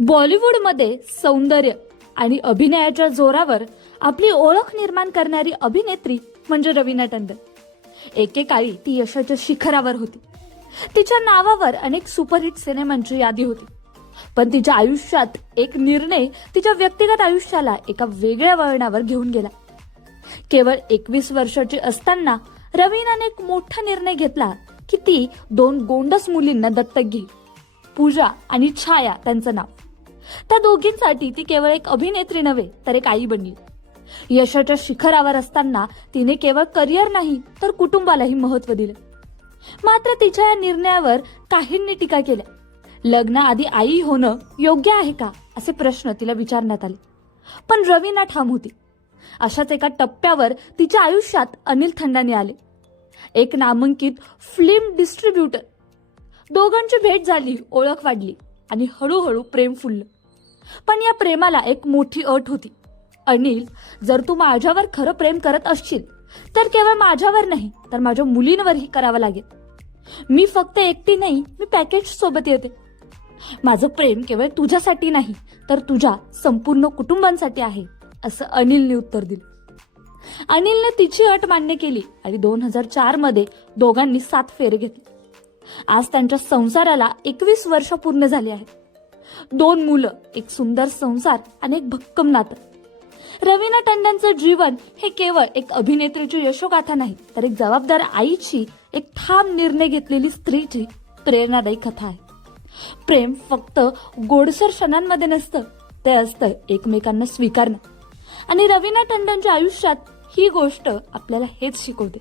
बॉलिवूडमध्ये सौंदर्य आणि अभिनयाच्या जोरावर आपली ओळख निर्माण करणारी अभिनेत्री म्हणजे रवीना टंडन. एकेकाळी ती यशाच्या शिखरावर होती. तिच्या नावावर अनेक सुपरहिट सिनेमांची यादी होती. पण तिच्या आयुष्यात एक निर्णय तिच्या व्यक्तिगत आयुष्याला एका वेगळ्या वळणावर घेऊन गेला. केवळ एकवीस वर्षाची असताना रवीनाने एक मोठा निर्णय घेतला की ती दोन गोंडस मुलींना दत्तक घेईल. पूजा आणि छाया त्यांचं नाव. त्या दोघींसाठी ती केवळ एक अभिनेत्री नव्हे तर एक आई बनली. यशाच्या शिखरावर असताना तिने केवळ करिअर नाही तर कुटुंबालाही महत्त्व दिलं. मात्र तिच्या या निर्णयावर काहींनी टीका केल्या. लग्नाआधी आई होणं योग्य आहे का असे प्रश्न तिला विचारण्यात आले. पण रवीना ठाम होती. अशाच एका टप्प्यावर तिच्या आयुष्यात अनिल थंडाने आले. एक नामांकित फिल्म डिस्ट्रीब्युटर. दोघांची भेट झाली ओळख वाढली आणि हळूहळू प्रेम फुललं. पण या प्रेमाला एक मोठी अट होती. अनिल जर तू माझ्यावर खरं प्रेम करत असशील तर केवळ माझ्यावर नाही तर माझ्या मुलींवरही करावं लागेल. मी फक्त एकटी नाही मी पॅकेज सोबत येते. माझं प्रेम केवळ तुझ्यासाठी नाही तर तुझ्या संपूर्ण कुटुंबांसाठी आहे असं अनिलने उत्तर दिलं. अनिलने तिची अट मान्य केली आणि दोन हजार चारमध्ये दोघांनी सात फेरे घेतले. आज त्यांच्या संसाराला एकवीस वर्ष पूर्ण झाली आहेत. दोन मुलं एक सुंदर संसार आणि एक भक्कम नातं. रवीना टंडनचं जीवन हे केवळ एक अभिनेत्रीची यशोगाथा नाही तर एक जबाबदार आईची एक ठाम निर्णय घेतलेली स्त्रीची प्रेरणादायी कथा आहे. प्रेम फक्त गोडसर क्षणांमध्ये नसतं ते असतं एकमेकांना स्वीकारणं. आणि रवीना टंडनच्या आयुष्यात ही गोष्ट आपल्याला हेच शिकवते.